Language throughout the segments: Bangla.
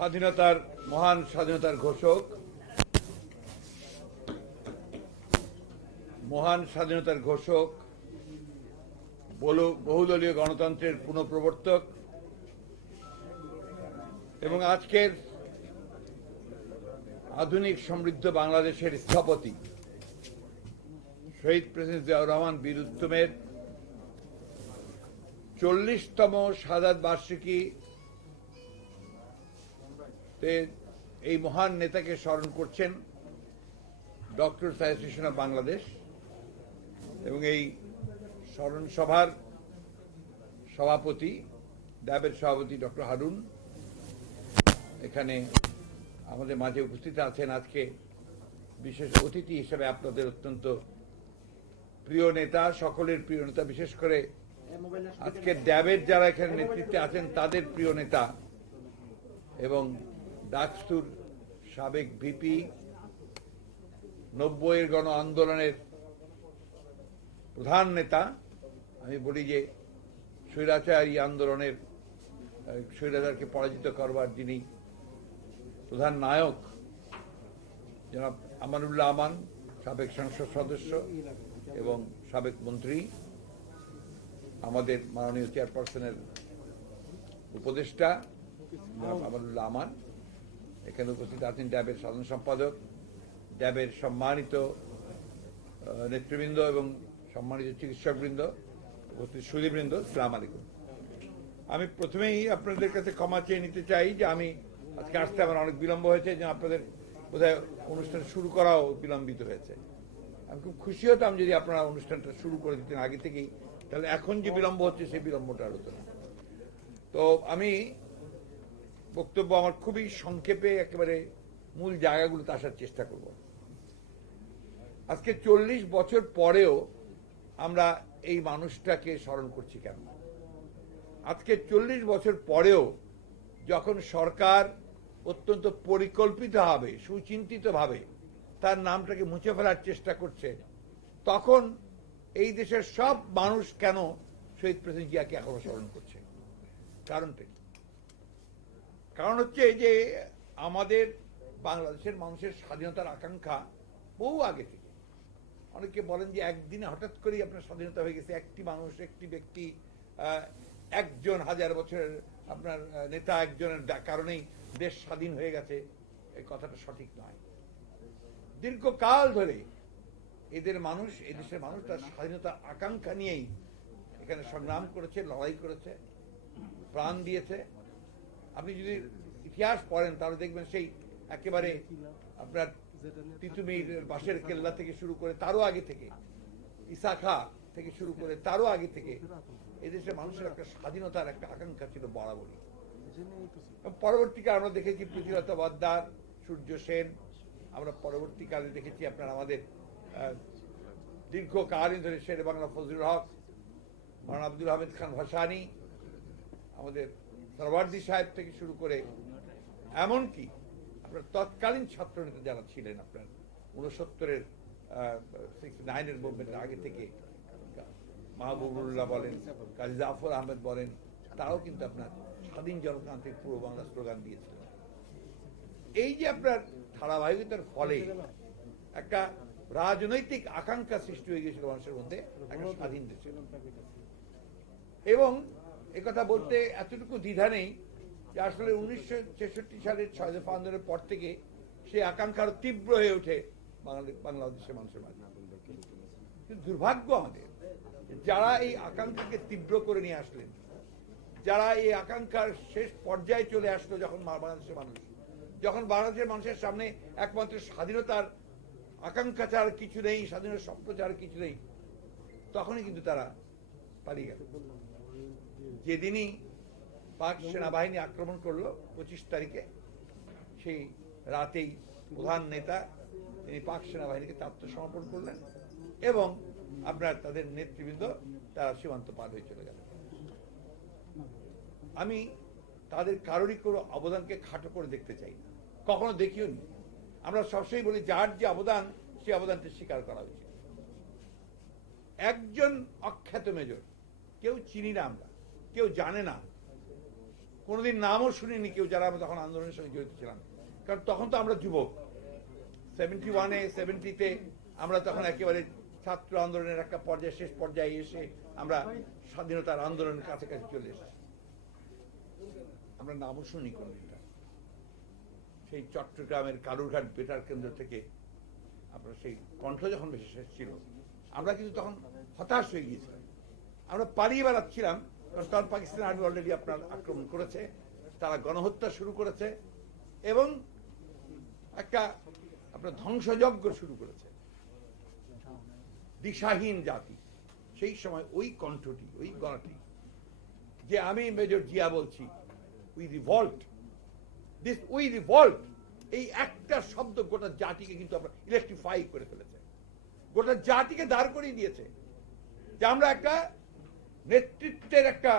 স্বাধীনতার মহান স্বাধীনতার ঘোষক, বহুদলীয় গণতন্ত্রের পুনঃপ্রবর্তক এবং আজকের আধুনিক সমৃদ্ধ বাংলাদেশের স্থপতি শহীদ প্রেসিডেন্ট জিয়াউর রহমান বীর উত্তমের 40তম শাহাদাত বার্ষিকী এই মহান নেতাকে স্মরণ করছেন ডক্টরস অ্যাসোসিয়েশন অফ বাংলাদেশ এবং এই স্মরণ সভার সভাপতি ড্যাবের সভাপতি ডক্টর হারুন এখানে আমাদের মাঝে উপস্থিত আছেন। আজকে বিশেষ অতিথি হিসেবে আপনাদের অত্যন্ত প্রিয় নেতা, সকলের প্রিয় নেতা, বিশেষ করে আজকে ড্যাবের যারা এখানে নেতৃত্বে আছেন তাদের প্রিয় নেতা এবং ডাকসুর সাবেক ভিপি, 90-এর গণ আন্দোলনের প্রধান নেতা। আমি বলি যে স্বৈরাচারী আন্দোলনের স্বৈরাচারকে পরাজিত করবার যিনি প্রধান নায়ক, জনাব আমানুল্লাহ আমান, সাবেক সংসদ সদস্য এবং সাবেক মন্ত্রী, আমাদের মাননীয় চেয়ারপারসনের উপদেষ্টা জনাব আমানুল্লাহ আমান। এখানে উপস্থিত আছেন ড্যাবের সাধারণ সম্পাদক, ড্যাবের সম্মানিত নেতৃবৃন্দ এবং সম্মানিত চিকিৎসকবৃন্দ, উপস্থিত সুধীবৃন্দ, আসসালামু আলাইকুম। আমি প্রথমেই আপনাদের কাছে ক্ষমা চেয়ে নিতে চাই যে আমি আজকে আসতে আমার অনেক বিলম্ব হয়েছে, যে আপনাদের বোধহয় অনুষ্ঠান শুরু করাও বিলম্বিত হয়েছে। আমি খুব খুশি হতাম যদি আপনারা অনুষ্ঠানটা শুরু করে দিতেন আগে থেকেই, তাহলে এখন যে বিলম্ব হচ্ছে সেই বিলম্বটা আর হতো না। তো আমি বক্তব্য আমার খুবই সংক্ষেপে একেবারে মূল জায়গাগুলোতে আসার চেষ্টা করব। আজকে 40 বছর পরেও আমরা এই মানুষটাকে স্মরণ করছি কেন? আজকে 40 বছর পরেও যখন সরকার অত্যন্ত পরিকল্পিতভাবে, সুচিন্তিতভাবে তার নামটাকে মুছে ফেলার চেষ্টা করছে, তখন এই দেশের সব মানুষ কেন শহীদ প্রেসিডেন্ট জিয়াকে এখনো স্মরণ করছে? কারণটা কি? কারণ হচ্ছে যে আমাদের বাংলাদেশের মানুষের স্বাধীনতার আকাঙ্ক্ষা বহু আগে থেকে। অনেকে বলেন যে একদিনে হঠাৎ করেই আপনার স্বাধীনতা হয়ে গেছে, একটি মানুষ, একটি ব্যক্তি, একজন হাজার বছরের আপনার নেতা একজনের কারণেই দেশ স্বাধীন হয়ে গেছে। এই কথাটা সঠিক নয়। দীর্ঘকাল ধরে এদেশের মানুষ তার স্বাধীনতা আকাঙ্ক্ষা নিয়েই এখানে সংগ্রাম করেছে, লড়াই করেছে, প্রাণ দিয়েছে। আপনি যদি ইতিহাস পড়েন তাহলে দেখবেন সেই একেবারে আপনার তিতুমির বাঁশের কেল্লা থেকে শুরু করে তারও আগে থেকে, ইসাখা থেকে শুরু করে তারও আগে থেকে এদেশের মানুষের একটা স্বাধীনতার একটা আকাঙ্ক্ষা ছিল বরাবরই। পরবর্তীকালে আমরা দেখেছি প্রীতিলতা ওয়াদ্দার, সূর্য সেন, আমরা পরবর্তীকালে দেখেছি আপনার আমাদের দীর্ঘকালীন ধরে শেরে বাংলা ফজলুল হক, মাওলানা আব্দুল হামিদ খান ভাসানী, আমাদের সরওয়ার্দী সাহেব থেকে শুরু করে এমনকি আপনার তৎকালীন ছাত্রনেতা যারা ছিলেন আপনার 69-এর 69-এর মুভমেন্টের আগে থেকে, মাহবুবুল্লাহ বলেন, কাজী জাফর আহমেদ বলেন, তারাও কিন্তু আপনার স্বাধীন জনতান্ত্রিক পূর্ব বাংলা স্লোগান দিয়েছিলেন। এই যে আপনার ধারাবাহিকতার ফলে একটা রাজনৈতিক আকাঙ্ক্ষা সৃষ্টি হয়ে গেছিল মানুষের মধ্যে একটা স্বাধীন দেশে। এবং একথা বলতে এতটুকু দ্বিধা নেই যে আসলে 1966 সালের 6 দফা আন্দোলনের পর থেকে সেই আকাঙ্ক্ষা আরো তীব্র হয়ে ওঠে বাংলাদেশের মানুষের মাঝে। কিন্তু দুর্ভাগ্য আমাদের, যারা এই আকাঙ্ক্ষাকে তীব্র করে নিয়ে আসলেন, যারা এই আকাঙ্ক্ষার শেষ পর্যায়ে চলে আসলো, যখন বাংলাদেশের মানুষের সামনে একমাত্র স্বাধীনতার আকাঙ্ক্ষা ছাড়া কিছু নেই, স্বাধীনতার স্বপ্ন ছাড়া কিছু নেই, তখনই কিন্তু তারা পালিয়ে গেল। যেদিনই পাক সেনাবাহিনী আক্রমণ করলো 25 তারিখে, সেই রাতেই প্রধান নেতা তিনি পাক সেনাবাহিনীকে আত্মসমর্পণ করলেন এবং আপনার তাদের নেতৃবৃন্দ তারা সীমান্ত পার হয়ে চলে গেল। আমি তাদের কারোরই কোনো অবদানকে খাটো করে দেখতে চাই না, কখনো দেখিও নি। আমরা সবসময় বলি যার যে অবদান, সেই অবদানটা স্বীকার করা উচিত। একজন অখ্যাত মেজর, কেউ চিনি না আমরা, কেউ জানে না কোনোদিন নামও শুনিনি কেউ, যারা আমরা তখন আন্দোলনের সঙ্গে জড়িত ছিলাম। কারণ তখন তো আমরা যুবক, 71-এ 70-তে আমরা তখন একেবারে ছাত্র আন্দোলনের একটা পর্যায়ে, শেষ পর্যায়ে এসে আমরা স্বাধীনতার আন্দোলনের কাছাকাছি চলে এসেছি। আমরা নামও শুনি কোনোদিন। সেই চট্টগ্রামের কালুরঘাট বেতার কেন্দ্র থেকে আপনার সেই কণ্ঠ যখন বেশি শেষ ছিল, আমরা কিন্তু তখন হতাশ হয়ে গিয়েছিলাম। আমরা পালিয়ে বেড়াচ্ছিলাম, কারণ তখন পাকিস্তান আর্মি অলরেডি আপনার আক্রমণ করেছে, তারা গণহত্যা শুরু করেছে এবং একটা আপনার ধ্বংসযজ্ঞ শুরু করেছে। দিশাহীন জাতি। সেই সময় ওই কণ্ঠটি, ওই গলাটি, যে আমি মেজর জিয়া বলছি, we revolt, this we revolt, এই একটা শব্দ গোটা জাতিকে কিন্তু আমরা ইলেকট্রিফাই করে ফেলেছে, গোটা জাতিকে দাঁড় করিয়ে দিয়েছে। যে আমরা একটা নেতৃত্বের একটা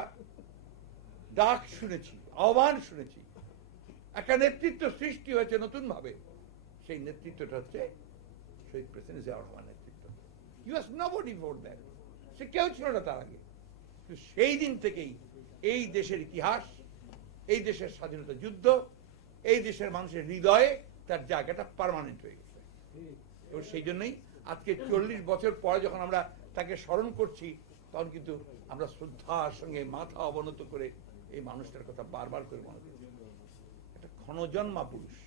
ডাক শুনেছি, আহ্বান শুনেছি, একটা নেতৃত্ব সৃষ্টি হয়েছে নতুন ভাবে। সেই নেতৃত্বটা হচ্ছে শহীদ প্রেসিডেন্ট জিয়াউর রহমান নেতৃত্ব। হি ওয়াজ নবডি বিফোর দ্যাট, সে কেউ ছিল না তার আগে। সেই দিন থেকেই এই দেশের ইতিহাস, এই দেশের স্বাধীনতা যুদ্ধ, এই দেশের মানুষের হৃদয়ে তার জায়গাটা পার্মানেন্ট হয়ে গেছে। এবং সেই জন্যই আজকে 40 বছর পরে যখন আমরা তাকে স্মরণ করছি, তখন কিন্তু আমরা শ্রদ্ধার সঙ্গে মাথা অবনত করে এই মানুষটার কথা বারবার করে মনে করছি। একটা ক্ষণজন্মা পুরুষ,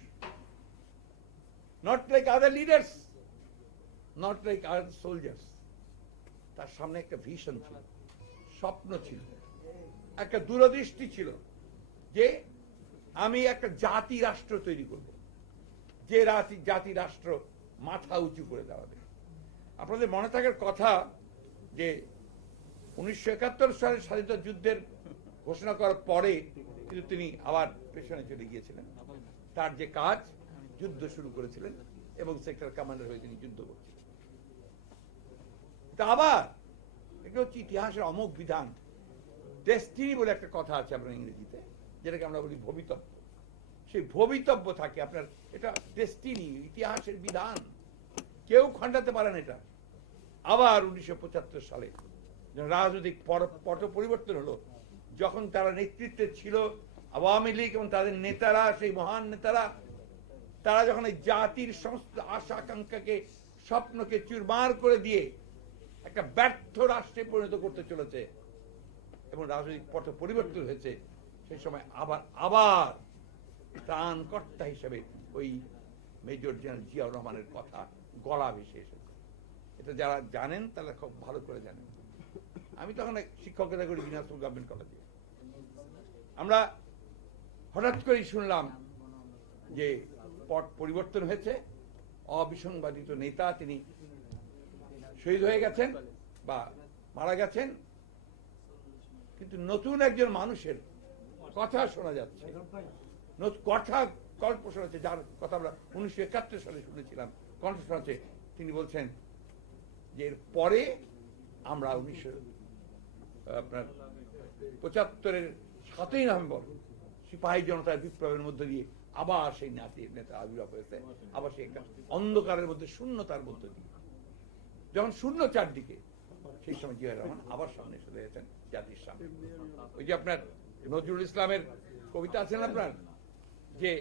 not like other leaders, not like other soldiers. তার সামনে একটা ভিশন ছিল, স্বপ্ন ছিল, একটা দূরদৃষ্টি ছিল, যে আমি একটা জাতি রাষ্ট্র তৈরি করব, যে জাতি রাষ্ট্র মাথা উঁচু করে দাঁড়াবে। আপনাদের মনে থাকার কথা যে 1971 সালের স্বাধীনতা যুদ্ধের ঘোষণা করার পরে কিন্তু তিনি আবার পেছনে চলে গিয়েছিলেন। তার যে কাজ, যুদ্ধ শুরু করেছিলেন এবং সেক্টর কমান্ডার হয়ে তিনি যুদ্ধ করছিলেন। আবার এটা হচ্ছে ইতিহাসের অমোঘ বিধান। ডেস্টিনি বলে একটা কথা আছে আপনার ইংরেজিতে, যেটাকে আমরা বলি ভবিতব্য। সেই ভবিতব্য থাকে আপনার, এটা ডেস্টিনি, ইতিহাসের বিধান, কেউ খণ্ডাতে পারেন এটা। আবার 1975 সালে রাজনৈতিক পট পরিবর্তন হলো, যখন তারা নেতৃত্বে ছিল আওয়ামী লীগ এবং তাদের নেতারা, সেই মহান নেতারা, তারা যখন এই জাতির সমস্ত আশা আকাঙ্ক্ষাকে, স্বপ্নকে চুরমার করে দিয়ে একটা ব্যর্থ রাষ্ট্রে পরিণত করতে চলেছে এবং রাজনৈতিক পট পরিবর্তন হয়েছে, সেই সময় আবার ত্রাণকর্তা হিসেবে ওই মেজর জেনারেল জিয়াউর রহমানের কথা গলা ভেসে এসেছে। এটা যারা জানেন তারা খুব ভালো করে জানেন। আমি তখন শিক্ষকতা করি দিনাজপুর গভর্নমেন্ট কলেজে। আমরা হঠাৎ করেই শুনলাম যে পট পরিবর্তন হয়েছে, অবিসংবাদিত নেতা তিনি শহীদ হয়ে গেছেন বা মারা গেছেন, কিন্তু নতুন একজন মানুষের কথা শোনা যাচ্ছে, কথা গল্প শোনাচ্ছে, যার কথা আমরা 1971 সালে শুনেছিলাম, কণ্ঠ শোনাচ্ছে। তিনি বলছেন যে এর পরে আমরা 1975-এর 7ই নভেম্বর সিপাহী জনতার বিপ্লবের মধ্যে দিয়ে আবার সেই নেতা আবির্ভাব হয়েছে, আবার সেই একটা অন্ধকারের মধ্যে, শূন্যতার মধ্যে দিয়ে, যখন শূন্য চারদিকে, সেই সময় জিয়াউর রহমান আবার সামনে চলে গেছেন জাতির সামনে। ওই যে আপনার নজরুল ইসলামের কবিতা আছেন আপনার, যে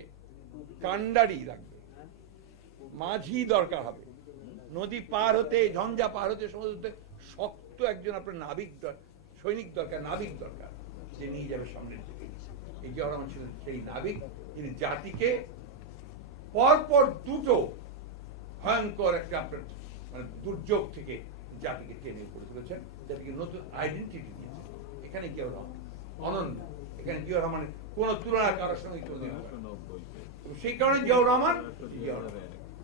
কান্ডারি লাগবে, মাঝি দরকার হবে, নদী পার হতে, ঝঞ্ঝা পার হতে, সমুদ্রে শক্ত একজন আপনার নাবিক, সৈনিক দরকার, নাবিক দরকার, যে নিয়ে যাবে সামনের দিকে। এই জিয়াউর রহমান ছিলেন সেই নাবিক, যিনি জাতিকে পরপর দুটো ভয়ঙ্কর একটা আপনার মানে দুর্যোগ থেকে জাতিকে টেনে করে তুলেছেন, জাতিকে নতুন আইডেন্টিটি দিয়েছে। এখানে জিয়াউর রহমান অনন্য, এখানে জিয়াউর রহমানের কোন তুলনা কারোর সঙ্গে চলবে না। সেই কারণে জিয়াউর রহমান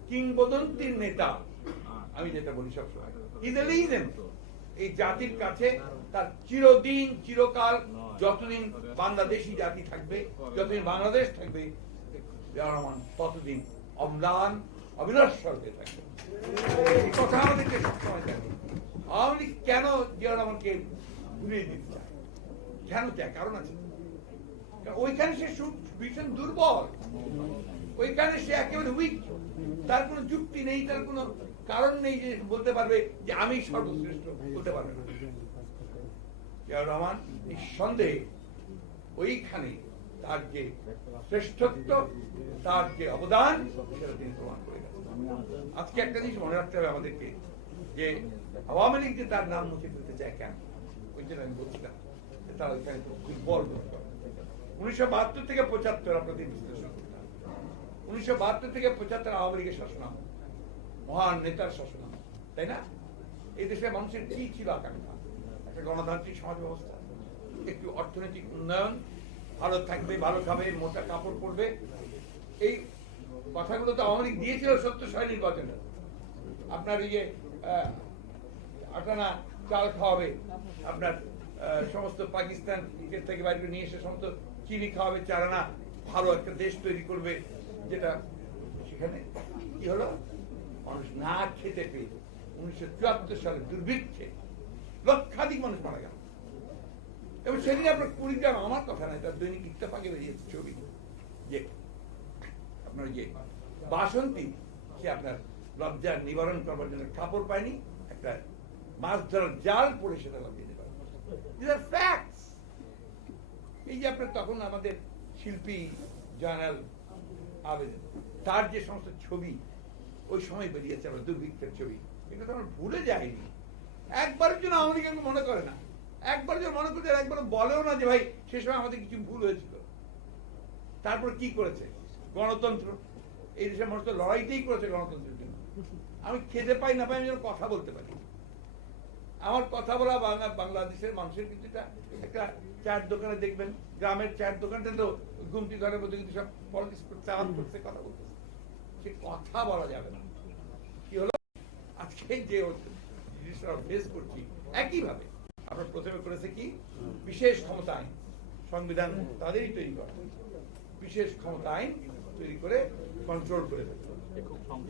কিংবদন্তির নেতা, আমি যেটা বলি সবসময়, এই জাতির কাছে তার চিরদিন, চিরকাল, যতদিন বাংলাদেশি জাতি থাকবে, যতদিন বাংলাদেশ থাকবে, জিয়াউর রহমান ততদিন অম্লান, অবিনশ্বর হয়ে থাকবে। এই কথা আমাদেরকে সবসময় থাকে। আওয়ামী লীগ কেন জিয়াউর রহমানকে ঘুরিয়ে দিতে চায়? কেন চায়? কারণ আছে। ওইখানে সে ভীষণ দুর্বল, ওইখানে সে একেবারে উইক, তার কোনো যুক্তি নেই, তার কোনো কারণ নেই যে বলতে পারবে যে আমি সর্বশ্রেষ্ঠ, বলতে পারবে না। জিয়াউর রহমান নিঃসন্দেহে ওইখানে তার যে শ্রেষ্ঠত্ব, তার যে অবদান, সেটা তিনি প্রমাণ করে গেছেন। আজকে একটা জিনিস মনে রাখতে হবে আমাদেরকে, যে আওয়ামী লীগ যে তার নাম মুছে ফেলতে চায় কেন, ওই জন্য আমি বলছিলাম যে তারা ওইখানে দুর্বল 1972 থেকে 75 আপনাদের বিশ্লেষণ করতে হবে। 1972 থেকে 75 আওয়ামী লীগের শাসনামল, মহান নেতার শাসনামল, তাই না? এই দেশের মানুষের কি ছিল আকাঙ্ক্ষা? একটা গণতান্ত্রিক সমাজ ব্যবস্থা, একটু অর্থনৈতিক উন্নয়ন, ভালো থাকবে, ভালো খাবে, মোটা কাপড় পরবে। এই কথাগুলো তো আওয়ামী লীগ দিয়েছিল 70 সালের নির্বাচনে। আপনার এই যে আটানা চাল খাওয়াবে, আপনার সমস্ত পাকিস্তান থেকে বাইরে নিয়ে এসে সমস্ত চিনি খাওয়াবে, 4 আনা ভালো একটা দেশ তৈরি করবে, যেটা সেখানে কি হলো, মানুষ না খেতে পেয়ে 1974 সালে দুর্ভিক্ষে লক্ষাধিক মানুষ মারা গেল। এবং সেদিন আপনার কুড়িগ্রাম, আমার কথা নয়, তার দৈনিক ইত্তেফাকে বেরিয়েছে ছবি, যে আপনার যে বাসন্তী, সে আপনার লজ্জা নিবারণ করবার জন্য কাপড় পায়নি, একটা মাছ ধরার জাল পরে সেটা লাগিয়ে দিতে পারে। এই যে আপনার তখন আমাদের শিল্পী জয়নাল আবেদন, তার যে সমস্ত ছবি ওই সময় বেরিয়েছে, আমরা দুর্ভিক্ষের ছবি, এটা তো আমরা ভুলে যাইনি। একবারের জন্য আওয়ামী লীগ মনে করে না, একবার যে মনে করছে, একবার বলেও না যে ভাই সে সময় আমাদের কিছু ভুল হয়েছিল। তারপর কি করেছে? গণতন্ত্র, এই দেশের মানুষ তো লড়াইটাই করেছে গণতন্ত্রের জন্য। আমি খেতে পাই না পাই, আমি যেন কথা বলতে পারি। আমার কথা বলা বাংলাদেশের মানুষের কিন্তু একটা চায়ের দোকানে দেখবেন, গ্রামের চায়ের দোকানটা তো ঘুমটি ঘরের মধ্যে কিন্তু সব পলিটিক্স করছে, আলাপ করছে, কথা বলতেছে, সে কথা বলা যাবে না। কি হলো আজকে যে জিনিসটা ফেস করছি, একইভাবে আমরা প্রথমে করেছে কি, বিশেষ ক্ষমতা আইন, সংবিধান তাদেরই তৈরি করা, বিশেষ ক্ষমতা আইন তৈরি করে কন্ট্রোল করে ফেলতে,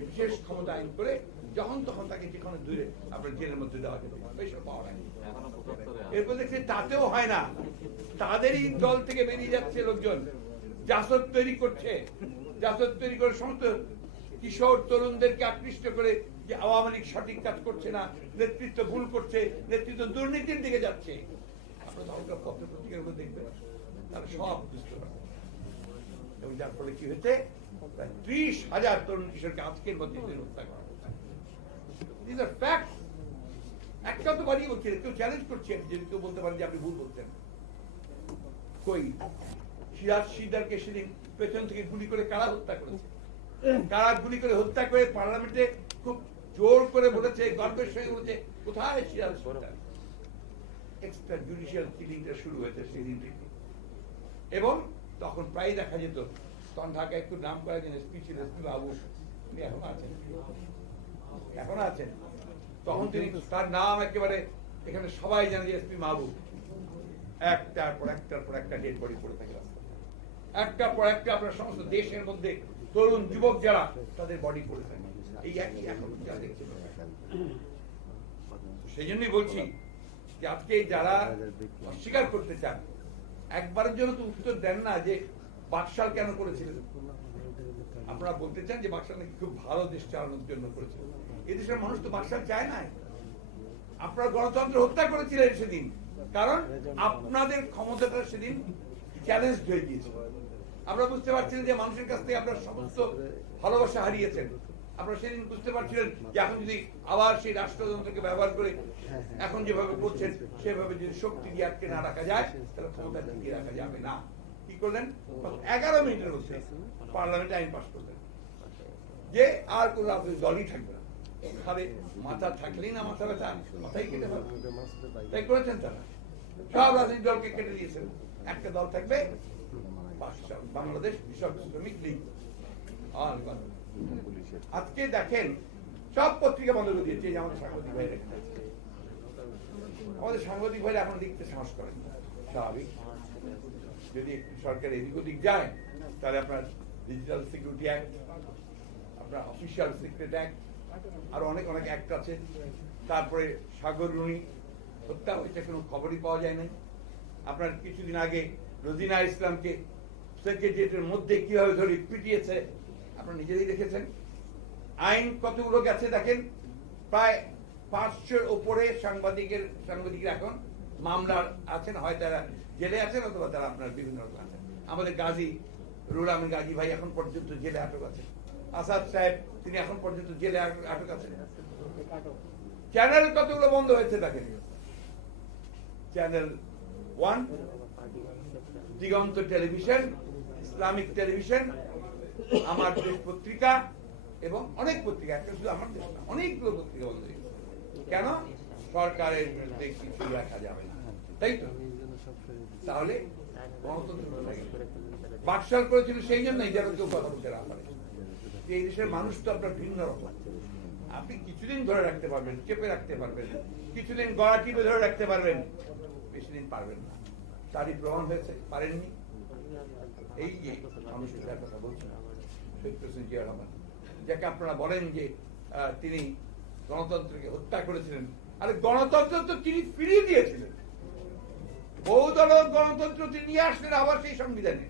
বিশেষ ক্ষমতা আইন করে যখন তখন তাকে যেখানে দূরে আপনার জেলের মধ্যে দেওয়া যেত, এইসব পাওয়া যায়। এরপর দেখছি তাতেও হয় না, তাদেরই দল থেকে বেরিয়ে যাচ্ছে লোকজন, জাসদ তৈরি করছে, জাসদ তৈরি করে সমস্ত কিশোর তরুণদেরকে আকৃষ্ট করে যে আওয়ামী লীগ সঠিক কাজ করছে না, নেতৃত্ব ভুল করছে, নেতৃত্ব দুর্নীতির দিকে যাচ্ছে। আপনারা পত্র পত্রিকার উপর দেখবেন, তারা সব বুঝতে পারবে। এবং যার ফলে কি হয়েছে, প্রায় 30,000 তরুণ কিশোরকে আজকের মধ্যে হত্যা করা হচ্ছে। These are facts. একটা তো বাড়িয়ে বলছে, কেউ চ্যালেঞ্জ করছে, যদি কেউ বলতে পারেন যে আপনি ভুল বলছেন। কই সিরাজ শিকদারকে সেদিন পেছন থেকে গুলি করে কারা হত্যা করেছে, কারা গুলি করে হত্যা করে পার্লামেন্টে খুব জোর করে বলেছে, গর্বের সঙ্গে বলেছে, কোথায় সিরাজ শিকদার? এক্সট্রা জুডিশিয়াল কিলিংটা শুরু হয়েছে সেদিন থেকে। এবং তখন প্রায় দেখা যেত, তখন ঢাকায় একটু নাম করা যেন এসপি ছিল, এসপি বাবু, উনি এখনো আছেন, এখনো আছেন। তখন তিনি, তার নাম একেবারে এখানে সবাই জানে যে এসপি মাহবুব। একটার পর একটা ডেড বডি পড়ে থাকে রাস্তায়, একটার পর একটা আপনার সমস্ত দেশের মধ্যে তরুণ যুবক যারা, তাদের বডি পড়ে থাকে। এই একই এখন যা দেখছেন। সেই জন্যই বলছি যে আজকে যারা অস্বীকার করতে চান, একবারের জন্য তো উত্তর দেন না যে বাকশাল কেন করেছিলেন। আপনারা বলতে চান যে বাকশাল নাকি খুব ভালো দেশ চালানোর জন্য করেছিল। এদেশের মানুষ তো বাকশাল চায় না। আপনারা গণতন্ত্র হত্যা করেছিলেন সেদিন, কারণ আপনাদের ক্ষমতাটা সেদিন চ্যালেঞ্জ হয়ে গিয়েছিল। আপনারা বুঝতে পারছিলেন যে মানুষের কাছ থেকে আপনার সমস্ত ভালোবাসা হারিয়েছেন। আপনারা সেদিন বুঝতে পারছিলেন যে এখন যদি আবার সেই রাষ্ট্রযন্ত্রকে ব্যবহার করে এখন যেভাবে করছেন সেভাবে যদি শক্তি দিয়ে আটকে না রাখা যায়, তাহলে ক্ষমতা টিকিয়ে রাখা যাবে না। কি করলেন? 11 মিনিটের মধ্যে পার্লামেন্টে আইন পাস করলেন যে আর কোন রাজনৈতিক দলই থাকবে না। খালি মাথা থাকলেই না মাথা ব্যথা, মাথাই কেটে ফেলবে। তাই করেছেন তারা, সব রাজনৈতিক দলকে কেটে দিয়েছেন। একটা দল থাকবে, বাংলাদেশ কৃষক শ্রমিক লীগ। আজকে দেখেন সব পত্রিকা বন্ধ করে দিয়েছে। আমাদের সাংবাদিক ভাইরা, আমাদের সাংবাদিক ভাইরা এখন লিখতে সাহস করেন না। স্বাভাবিক, যদি সরকার এদিক ওদিক যায়, তাহলে আপনার ডিজিটাল সিকিউরিটি অ্যাক্ট, আপনার অফিসিয়াল সিক্রেট অ্যাক্ট, আর অনেক অনেক অ্যাক্ট আছে। তারপরে সাগর রুনি হত্যা হয়েছে, কোনো খবরই পাওয়া যায় নাই। আপনার কিছুদিন আগে রোজিনা ইসলামকে সেক্রেটারিয়েটের মধ্যে কিভাবে ধরে পিটিয়েছে আপনারা নিজেই দেখেছেন। আইন কতগুলো গেছে দেখেন, প্রায় 500-র উপরে সাংবাদিকরা এখন মামলার আছেন, হয় তারা জেলে আছেন অথবা তারা আপনার বিভিন্ন রকম আছেন। আমাদের গাজী রুহুল আমিন গাজী ভাই এখন পর্যন্ত জেলে আটক আছেন। আসাদ সাহেব তিনি এখন পর্যন্ত জেলে আটক আছেন। চ্যানেল কতগুলো বন্ধ হয়েছে দেখেন, চ্যানেল 1, দিগন্ত টেলিভিশন, ইসলামিক টেলিভিশন, আমার দেশ পত্রিকা এবং অনেক পত্রিকা, একটা শুধু আমার দেশ না, অনেকগুলো পত্রিকা বন্ধ হয়ে গেছে। কেন? সরকারের বিরুদ্ধে কিছু লেখা যাবে না, তাই তো? তাহলে গণতন্ত্র বাকশাল করেছিল সেই জন্যই যেন কেউ কথা বলতে না পারে। এই দেশের মানুষ তো আপনার ভিন্ন রকম। আপনি কিছুদিন ধরে রাখতে পারবেন, চেপে রাখতে পারবেন, কিছুদিন গলা টিপে ধরে রাখতে পারবেন, বেশি দিন পারবেন না। তারই প্রমাণ হয়েছে, পারেননি। এই যে মানুষটার কথা বলছেন শহীদ প্রেসিডেন্ট জিয়া রহমান, যাকে আপনারা বলেন যে তিনি গণতন্ত্রকে হত্যা করেছিলেন, আরে গণতন্ত্র তো তিনি ফিরিয়ে দিয়েছিলেন। বহুদল গণতন্ত্র তিনি নিয়ে আসলেন আবার সেই সংবিধানে,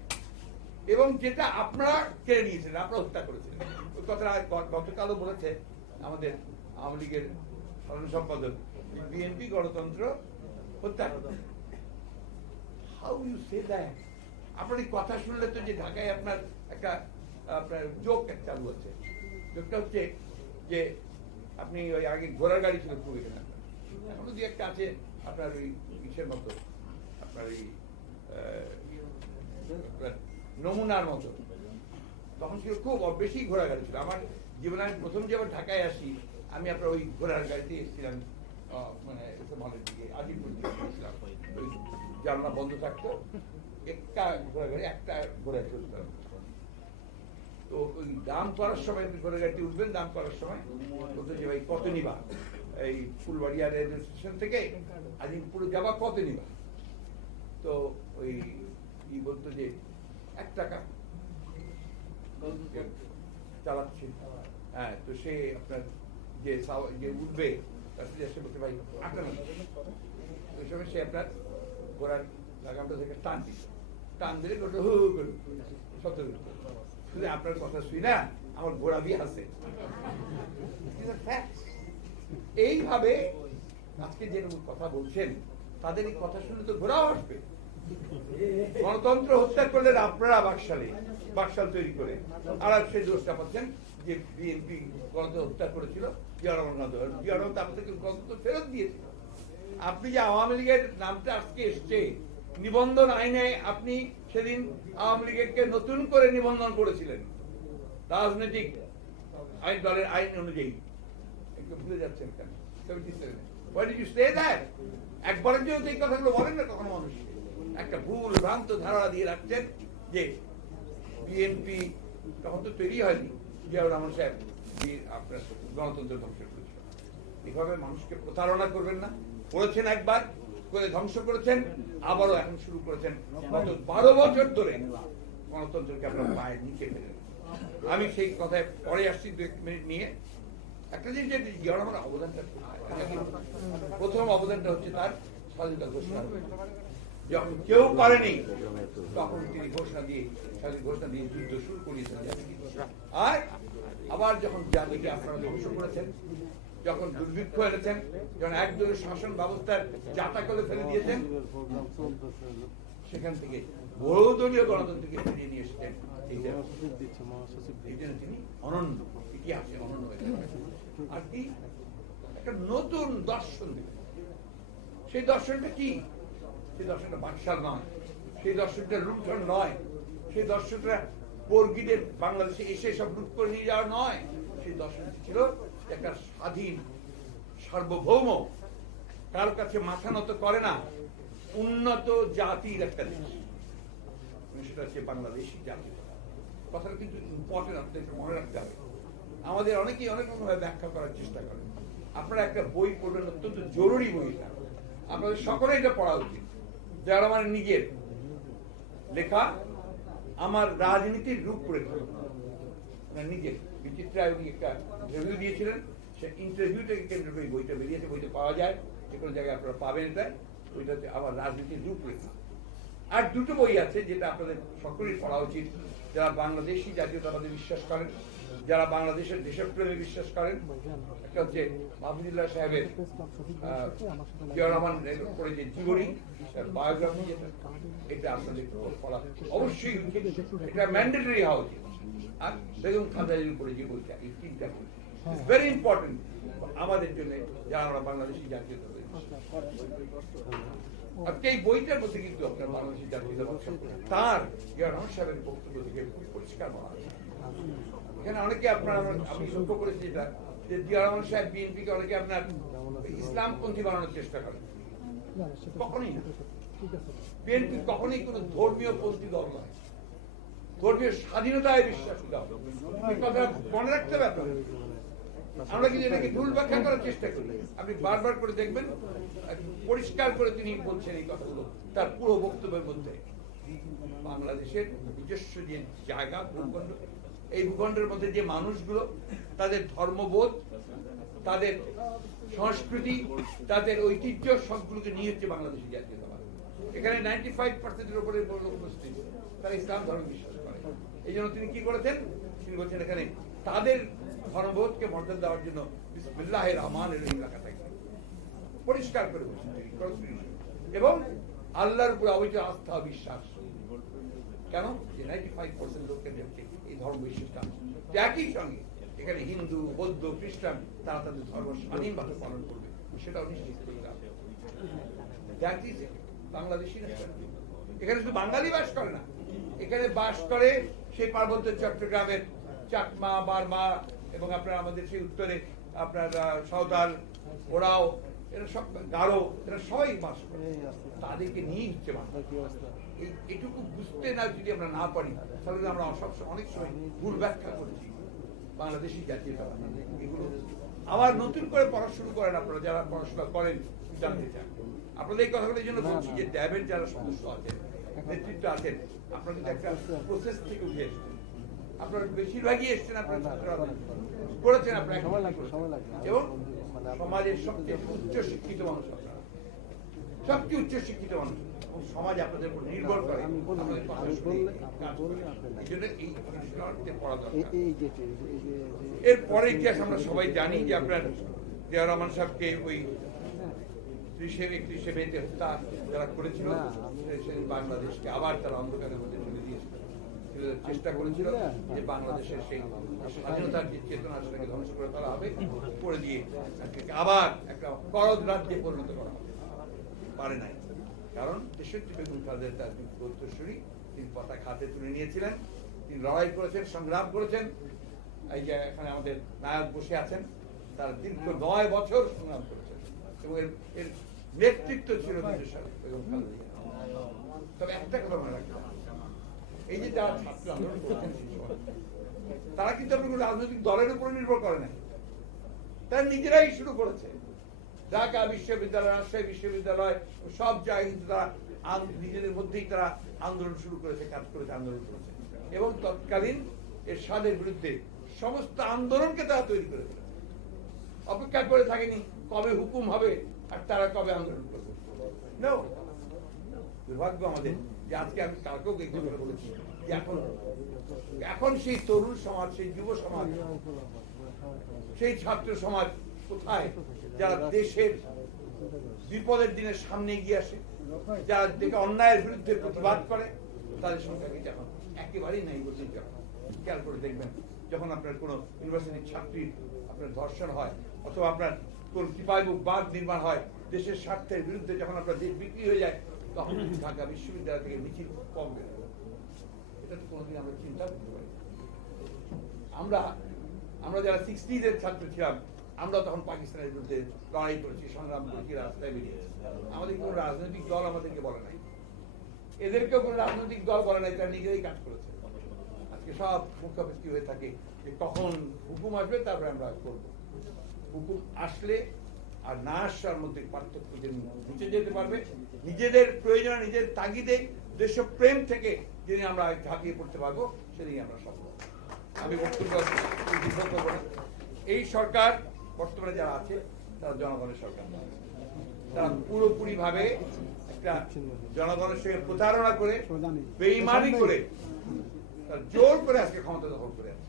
এবং যেটা আপনারা কেড়ে নিয়েছিলেন, আপনারা হত্যা করেছিলেন। ওই কথাটা গতকালও বলেছে আমাদের আওয়ামী লীগের সাধারণ সম্পাদক, বিএনপি গণতন্ত্র হত্যা করে। How you say that? আপনার এই কথা শুনলে তো যে ঢাকায় আপনার একটা আপনার জোক চালু হচ্ছে। জোকটা হচ্ছে যে আপনি ওই আগে ঘোড়ার গাড়ি ছিল খুব এখানে, এখনো যে একটা আছে আপনার ওই ইসের মতো, আপনার এই নমুনার মতো, তখন ছিল খুব বেশি ঘোড়া গাড়ি ছিল। আমার জীবনে আমি প্রথম যে আবার ঢাকায় আসি, আমি আপনার ওই ঘোড়ার গাড়িতে এসেছিলাম, মানে মলের দিকে আজিমপুর দিকে এসেছিলাম। ওই জানলা বন্ধ থাকতো, একটা ঘোড়া গাড়ি, একটা ঘোড়া চলতাম। তো ওই দাম করার সময় ঘোড়া গাড়িতে উঠবেন, দাম করার সময় বলতো যে ভাই কত নিবা, এই ফুলবাড়িয়া রেলওয়ে স্টেশন থেকে আজিমপুর যাবা কত নিবা? তো ওই কি বলতো যে 1 টাকা চালাচ্ছে। হ্যাঁ, তো সে আপনার যে উঠবে তার সাথে এসে বলতে ভাই 98। ওই সময় সে আপনার ঘোড়ার লাগামটা থেকে টান দিলে গোটা হু করে শব্দ শুধু আপনার কথা শুই না, আমার ঘোড়া দিয়ে আসে। এইভাবে আজকে যে কথা বলছেন, তাদের এই কথা শুনে তো ঘোড়াও আসবে। গণতন্ত্র হত্যা করলেন আপনারা বাকশাল তৈরি করে, আর সেই দোষটা পাচ্ছেন যে বিএনপি গণতন্ত্র হত্যা করেছিল, জিয়া রহমান আপনাদেরকে গণতন্ত্র ফেরত দিয়েছিল। আপনি যে আওয়ামী লীগের নামটা আজকে এসছে নিবন্ধন আইনে, আপনি সেদিন আওয়ামী লীগকে নতুন করে নিবন্ধন করেছিলেন রাজনৈতিক আইন দলের আইন অনুযায়ী। একটু ভুলে যাচ্ছেন কেন? 77 Why did you say that? একবারের জন্য এই কথাগুলো বলেন না কখনো মানুষ। একটা ভুল ভ্রান্ত ধারণা দিয়ে রাখছেন যে বিএনপি তখন তো তৈরি হয়নি, জিয়াউর রহমান সাহেব আপনার গণতন্ত্র ধ্বংস করেছিল। এভাবে মানুষকে প্রতারণা করবেন না। করেছেন একবার, করে ধ্বংস করেছেন, আবারও এখন শুরু করেছেন। গত 12 বছর ধরে গণতন্ত্রকে আপনার পায়ের নিচে ফেলেন। আমি সেই কথায় পরে আসছি 2 মিনিট নিয়ে। একটা জিনিস যে জিয়াউর রহমানের অবদানটা, প্রথম অবদানটা হচ্ছে তার স্বাধীনতা ঘোষণা। যখন কেউ পারেনি তখন তিনি ঘোষণা দিয়ে যুদ্ধ শুরু করিয়েছেন। আর আবার যখন জাতিকে আপনারা ধ্বংস করেছেন, যখন দুর্ভিক্ষ এনেছেন, যখন একদলীয় শাসন ব্যবস্থার জাতা করে ফেলে দিয়েছেন, সেখান থেকে বহুদলীয় গণতন্ত্রকে ফিরিয়ে নিয়ে এসেছেন। এই জন্য তিনি অনন্য, ইতিহাসে অনন্য হয়ে গেছেন। আর কি একটা নতুন দর্শন দিলেন। সেই দর্শনটা কি? সেই দর্শনটা বাকশাল নয়, সেই দর্শনটা লুণ্ঠন নয়, সেই দর্শনটা বর্গীদের বাংলাদেশে এসে সব লুট করে নিয়ে যাওয়া নয়। সেই দর্শনটি ছিল একটা স্বাধীন, সার্বভৌম, কারো কাছে মাথা নত করে না, উন্নত জাতির একটা দেশ। সেটা হচ্ছে বাংলাদেশি জাতি। কথাটা কিন্তু ইম্পর্টেন্ট, আপনাদের মনে রাখতে হবে। আমাদের অনেকেই অনেক রকমভাবে ব্যাখ্যা করার চেষ্টা করেন। আপনারা একটা বই পড়বেন, অত্যন্ত জরুরি বই এটা, আপনাদের সকলে এটা পড়া উচিত। যারা আমার নিজের লেখা আমার রাজনীতির রূপরেখা, নিজের বিচিত্রায় উনি একটা ইন্টারভিউ দিয়েছিলেন, সে ইন্টারভিউটাকে কেন্দ্র করে বইটা বেরিয়েছে। বইটা পাওয়া যায়, যে কোনো জায়গায় আপনারা পাবেন। এটা ওইটা হচ্ছে আমার রাজনীতির রূপরেখা। আর 2টো বই আছে যেটা আপনাদের সকলেই পড়া উচিত, যারা বাংলাদেশি জাতীয়তাবাদে বিশ্বাস করেন, যারা বাংলাদেশের দেশপ্রেমে বিশ্বাস করেন। একটা হচ্ছে মাহমুদুল্লাহ সাহেবের জিয়াউর রহমান করে যে জীবনী বায়োগ্রাফি, এটা আপনাদের পড়া অবশ্যই এটা ম্যান্ডেটরি হওয়া উচিত। আর বেগম খালেদার উপরে যে বইটা, এই তিনটা বই ভেরি ইম্পর্টেন্ট আমাদের জন্য, যারা আমরা বাংলাদেশি জাতীয়তাবাদী। আজকে এই বইটার মধ্যে কিন্তু আপনার বাংলাদেশি জাতীয়তাবাদ তার জিয়াউর রহমান সাহেবের বক্তব্য থেকে পরিষ্কার বলা আছে। এখানে অনেকে আপনার আমি লক্ষ্য করেছি যেটা, যে জিয়াউর রহমান সাহেব বিএনপিকে অনেকে আপনার ইসলামপন্থী বানানোর চেষ্টা করেন। কখনোই না, বিএনপি কখনোই কোনো ধর্মীয় পন্থী দল নয়, ধর্মীয় স্বাধীনতায় বিশ্বাসী দল। এই কথা মনে রাখতে হবে আপনাদের। আমরা কিন্তু এটাকে ভুল ব্যাখ্যা করার চেষ্টা করি। আপনি বারবার করে দেখবেন পরিষ্কার করে তিনি বলছেন এই কথাগুলো তার পুরো বক্তব্যের মধ্যে। বাংলাদেশের নিজস্ব যে জায়গা, ভূখণ্ড, এই ভূখণ্ডের মধ্যে যে মানুষগুলো, তাদের ধর্মবোধ, তাদের সংস্কৃতি, তাদের ঐতিহ্য, সবগুলোকে নিয়ে হচ্ছে বাংলাদেশি জাতীয়তাবাদ। এখানে 95%-এর উপরে লোক উপস্থিত, তারা ইসলাম ধর্ম বিশ্বাস করে। এই জন্য তিনি কি করেছেন, তিনি বলছেন এখানে তাদের ধর্মবোধকে মর্যাদা দেওয়ার জন্য বিসমিল্লাহির রহমানির রহিম লেখা থাকে, পরিষ্কার করে বলছেন এবং আল্লাহর উপরে অবিচল আস্থা বিশ্বাস। কেন? যে 95% লোকের এই ধর্ম বিশ্বাসটা একই সঙ্গে এখানে হিন্দু, বৌদ্ধ, খ্রিস্টান, তারা তাদের ধর্ম স্বাধীনভাবে পালন করবে, সেটাও নিশ্চিত করতে হবে। বাংলাদেশি না, এখানে শুধু বাঙালি বাস করে না, এখানে বাস করে সেই পার্বত্য চট্টগ্রামের চাকমা, বার্মা এবং আপনার আমাদের সেই উত্তরে আপনার সাঁওতাল, ওরাও, এরা সব গারো, এরা সবাই বাস করে, তাদেরকে নিয়ে হচ্ছে এইটুকু বুঝতে না যদি আমরা না পারি, তাহলে আমরা অনেক সময় ভুল ব্যাখ্যা করেছি বাংলাদেশি জাতীয়তাবাদ। এগুলো আবার নতুন করে পড়া শুরু করেন আপনারা, যারা পড়াশোনা করেন জানতে চান। আপনাদের এই কথাগুলোর জন্য বলছি যে ড্যাবের যারা সদস্য আছেন, নেতৃত্ব আছেন, আপনারা কিন্তু একটা প্রসেস থেকে উঠে এসছেন। আপনারা বেশিরভাগই এসছেন, আপনারা ছাত্ররা করেছেন, আপনারা এবং সমাজের সবচেয়ে উচ্চ শিক্ষিত মানুষ, আপনারা সবচেয়ে উচ্চ শিক্ষিত মানুষ, এবং সমাজ আপনাদের উপর নির্ভর করে। এরপরে ইতিহাস আমরা সবাই জানি যে আপনার জিয়াউর রহমান সাহেবকে ওই 31শে মেতে হত্যা যারা করেছিল, বাংলাদেশকে আবার তারা অন্ধকারের মধ্যে চলে দিয়েছিল, চেষ্টা করেছিল যে বাংলাদেশের সেই স্বাধীনতার যে চেতনা সেটাকে ধ্বংস করে ফেলা হবে, করে দিয়ে আবার একটা করদ রাজ্যে পরিণত করা হবে। পারে নাই, কারণ দেশটি বেগম খালেদা তার উত্তরসূরি, তিনি পতাকা হাতে তুলে নিয়েছিলেন, তিনি লড়াই করেছেন, সংগ্রাম করেছেন। এই যে এখানে আমাদের নায়ক বসে আছেন, তারা দীর্ঘ 9 বছর সংগ্রাম করেছেন এবং এর নেতৃত্ব ছিল বেগম খালেদা। তবে একটা কথা মনে রাখতে হবে, এই যে যারা ছাত্র আন্দোলন করেছেন তারা কিন্তু আপনার কোনো রাজনৈতিক দলের উপর নির্ভর করে না, তারা নিজেরাই শুরু করেছে। ঢাকা বিশ্ববিদ্যালয়, রাজশাহী বিশ্ববিদ্যালয়, সব জায়গায় কিন্তু তারা নিজেদের মধ্যেই তারা আন্দোলন শুরু করেছে, কাজ করেছে, আন্দোলন করেছে এবং তৎকালীন এরশাদের বিরুদ্ধে সমস্ত আন্দোলনকে তারা তৈরি করে ফেলেছে। অপেক্ষা করে থাকেনি কবে হুকুম হবে আর তারা কবে আন্দোলন করবে। দুর্ভাগ্য আমাদের যে আজকে আমি কালকেও বলেছি যে এখন সেই তরুণ সমাজ, সেই যুব সমাজ, সেই ছাত্র সমাজ কোথায়, যারা দেশের বিপদের দিনের সামনে এগিয়ে আসে, যারা দেখে অন্যায়ের বিরুদ্ধে প্রতিবাদ করে, তাদের সংখ্যা কিন্তু এখন একেবারেই নাই বলতে। খেয়াল করে দেখবেন, যখন আপনার কোনো ইউনিভার্সিটির ছাত্রীর আপনার ধর্ষণ হয়, অথবা আপনার কোন টিপাইমুখ বাঁধ নির্মাণ হয়, দেশের স্বার্থের বিরুদ্ধে যখন আপনার দেশ বিক্রি হয়ে যায়, তখন ঢাকা বিশ্ববিদ্যালয় থেকে মিছিল কম বের হয়। এটা তো কোনোদিন আমরা চিন্তা করতে পারি। আমরা যারা 60s-এর ছাত্র ছিলাম, আমরা তখন পাকিস্তানের বিরুদ্ধে লড়াই করেছি, সংগ্রাম করেছি, রাস্তায় বেরিয়েছি। আমাদের কোনো রাজনৈতিক দল আমাদেরকে বলে নাই, এদেরকেও কোনো রাজনৈতিক দল বলে নাই, তারা নিজেরাই কাজ করেছে। আজকে সব মুখাপেক্ষি হয়ে থাকে যে কখন হুকুম আসবে তারপরে আমরা করব। হুকুম আসলে আর না আসার মধ্যে পার্থক্য বুঝে যেতে পারবে। নিজেদের প্রয়োজনে, নিজের তাগিদে, দেশপ্রেম থেকে যিনি আমরা ঝাঁপিয়ে পড়তে পারবো, সেদিনই আমরা সফল। আমি বক্তব্য এই সরকার বর্তমানে যারা আছে তারা জনগণের সরকার, তারা পুরোপুরি ভাবে একটা জনগণের সঙ্গে প্রতারণা করে, বেঈমানি করে, তার জোর করে আজকে ক্ষমতা দখল করে আছে।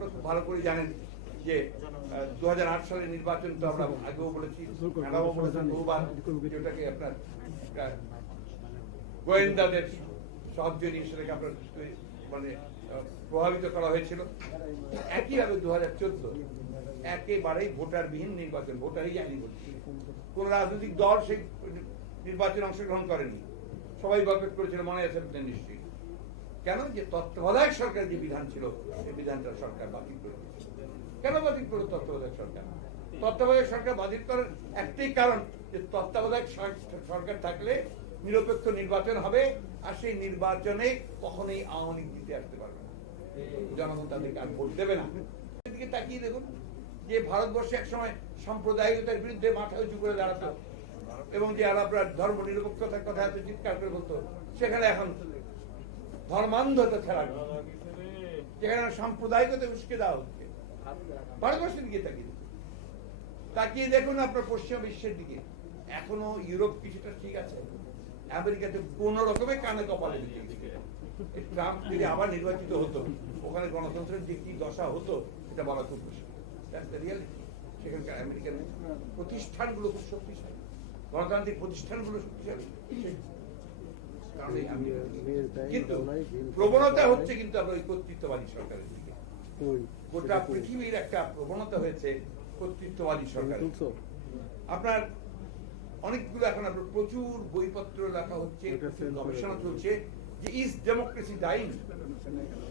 আপনারা খুব ভালো করে জানেন যে 2008 সালের নির্বাচন তো আমরা আগেও বলেছি, ম্যাডামও বলেছেন বহুবার, যেটাকে আপনার গোয়েন্দাদের সাহায্য নিয়ে সেটাকে আপনার মানে প্রভাবিত করা হয়েছিল। একইভাবে 2014 একেবারেই ভোটারবিহীন নির্বাচন, ভোটারই জানি বলছি, কোন রাজনৈতিক দল সেই নির্বাচনে অংশগ্রহণ করেনি, সবাই বয়কট করেছিল, মনে আছে আপনাদের নিশ্চয়ই। কেন? যে তত্ত্বাবধায়ক সরকার যে বিধান ছিল সেই বিধানটা সরকার বাতিল করে দিয়েছিল। কেন বাতিল করলো তত্ত্বাবধায়ক সরকার? তত্ত্বাবধায়ক সরকার বাতিল করার একটাই কারণ, যে তত্ত্বাবধায়ক সরকার থাকলে নিরপেক্ষ নির্বাচন হবে, আর সেই নির্বাচনে কখনোই আওয়ামী লীগ জিতে আসতে পারবে না, জনগণ তাদেরকে আর ভোট দেবে না। এদিকে তাকিয়ে দেখুন যে ভারতবর্ষে একসময় সাম্প্রদায়িকতার বিরুদ্ধে মাথা উঁচু করে দাঁড়াতো এবং যে আপনার ধর্ম নিরপেক্ষতার কথা এত চিৎকার করে বলতো, সেখানে এখন ধর্মান্ধতা ছাড়া যেখানে সাম্প্রদায়িকতা উস্কে দেওয়া হচ্ছে। ভারতবর্ষের দিকে তাকিয়ে দেখুন আপনার পশ্চিমা বিশ্বের দিকে, এখনো ইউরোপ কিছুটা ঠিক আছে, আমেরিকাতে কোন রকমের কানে কপালে দিকে। ট্রাম্প যদি আবার নির্বাচিত হতো, ওখানে গণতন্ত্রের যে কি দশা হতো এটা বলা খুব মুশকিল। সেখানকার আমেরিকান প্রতিষ্ঠানগুলো খুব শক্তিশালী, গণতান্ত্রিক প্রতিষ্ঠানগুলো শক্তিশালী, কিন্তু প্রবণতা হচ্ছে কিন্তু আমরা ওই কর্তৃত্ববাদী সরকারের দিকে। গোটা পৃথিবীর একটা প্রবণতা হয়েছে কর্তৃত্ববাদী সরকার। আপনার অনেকগুলো এখন আপনার প্রচুর বইপত্র লেখা হচ্ছে, গবেষণা চলছে যে ইজ ডেমোক্রেসি ডাইং,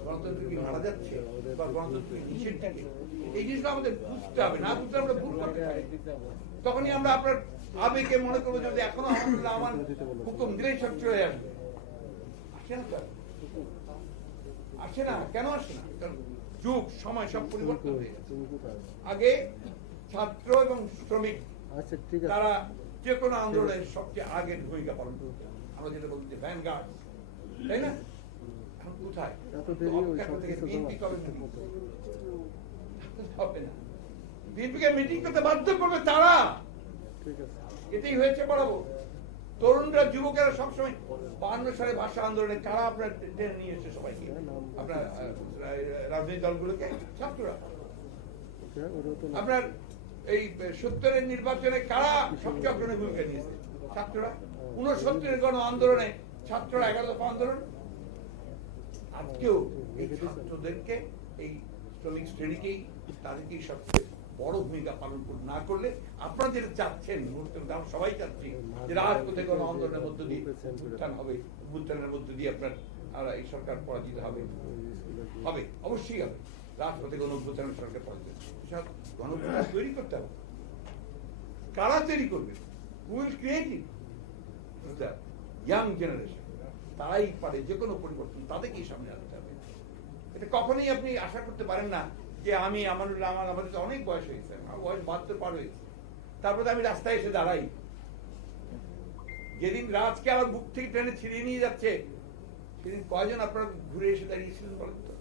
গণতন্ত্র কি মারা যাচ্ছে বা গণতন্ত্র নিচের দিকে। এই জিনিসটা আমাদের বুঝতে হবে, না বুঝতে আমরা ভুল করতে পারি। তখনই আমরা আপনার আবেগে মনে করবো যে এখনো আমার হুকুম দিলেই সব চলে আসবে। আসে না স্যার, আসে না। কেন আসে না? কারণ যুগ সময় সব পরিবর্তন হয়ে গেছে। আগে ছাত্র এবং শ্রমিক তারা যে কোনো আন্দোলনের সবচেয়ে আগের ভূমিকা পালন করত, আমরা যেটা বলছি ভ্যানগার্ড, তাই না? এখন কোথায়? হবে না, বিএনপিকে মিটিং করতে বাধ্য করবে তারা, এটাই হয়েছে বরাবর। তরুণরা, যুবকেরা সবসময় 52 সালে ভাষা আন্দোলনে কারা আপনার টেনে নিয়ে এসে সবাইকে, আপনার রাজনৈতিক দলগুলোকে, ছাত্ররা। আপনার এই 70-এর নির্বাচনে কারা সবচেয়ে অগ্রণী ভূমিকা নিয়েছে? ছাত্ররা। 69-এর গণ আন্দোলনে ছাত্ররা 11 দফা আন্দোলন। আজকেও এই ছাত্রদেরকে, এই শ্রমিক শ্রেণীকেই, তাদেরকেই সবচেয়ে বড় ভূমিকা পালন না করলে আপনারা যেটা চাচ্ছেন, আমরা সবাই চাচ্ছি যে রাজপথে গণ আন্দোলনের মধ্য দিয়ে উত্থান হবে, উত্থানের মধ্য দিয়ে আপনার এই সরকার পরাজিত হবে, হবে অবশ্যই হবে। রাজপথে গণ উত্থানের সরকার পরাজিত, গণ উত্থান তৈরি করতে হবে। কারা তৈরি করবে? Who will create it? Young generation, তারাই পারে যে কোনো পরিবর্তন, তাদেরকেই সামনে আনতে হবে। এটা কখনোই আপনি আশা করতে পারেন না যে আমি আমাদের তো অনেক বয়স হয়েছে, আমার বয়স 72 পার হয়েছে, তারপরে আমি রাস্তায় এসে দাঁড়াই। যেদিন রাজকে আমার বুক থেকে টেনে ছিঁড়িয়ে নিয়ে যাচ্ছে, সেদিন কয়জন আপনারা ঘুরে এসে দাঁড়িয়েছিলেন বলেন তো?